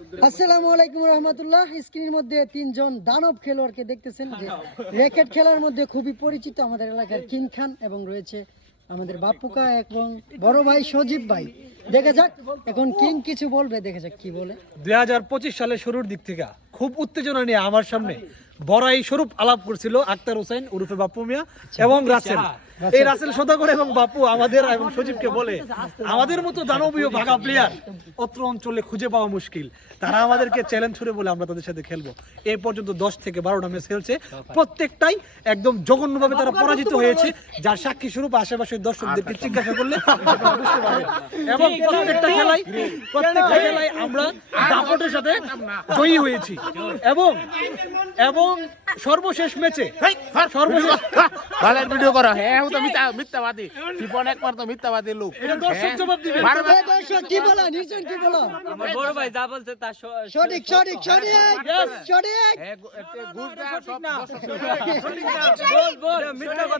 আসসালামু আলাইকুম রহমতুল্লাহ। স্ক্রিনের মধ্যে তিনজন দানব খেলোয়াড়কে দেখতেছেন, যে র্যাকেট খেলার মধ্যে খুবই পরিচিত আমাদের এলাকার কিং খান, এবং রয়েছে আমাদের বাপুকা এবং বড় ভাই সজীব ভাই। দেখা যাক এখন কিং কিছু বলবে, দেখা যাক কি বলে। 2025 সালের শুরুর দিক থেকে খুব উত্তেজনা নিয়ে আমার সামনে বড়াই স্বরূপ আলাপ করছিল আক্তার হোসেন ওরফে বাপু মিয়া এবং রাসেল। এই রাসেল সদাগর এবং বাপু আমাদের এবং সজীবকে বলে, আমাদের মতো দানবীয় ভাগা প্লেয়ার অত্র অঞ্চলে খুঁজে পাওয়া মুশকিল। তারা আমাদেরকে চ্যালেঞ্জ ছুড়ে বলে আমরা তাদের সাথে খেলবো। এই পর্যন্ত 10 থেকে 12টা ম্যাচ খেলছে, প্রত্যেকটাই একদম জঘন্যভাবে তারা পরাজিত হয়েছে, যার সাক্ষী স্বরূপ আশেপাশের দর্শকদেরকে জিজ্ঞাসা করলে আপনারা বুঝতে পারবেন। এবং প্রত্যেকটা খেলায় আমরা দাপটের সাথে জয়ী হয়েছি। এবং সর্বশেষ ম্যাচে ভিডিও করা হ্যাঁ তো মিথ্যাবাদী টিপন একবার তো মিথ্যাবাদী লোক। এটা দর্শক জবাব দিবে। দর্শক কি বলো, নিশ্চয় কি বলো? আমার বড় ভাই যা বলছে তা সঠিক সঠিক সঠিক সঠিক। গুড়টা সব বল মিথ্যা কথা।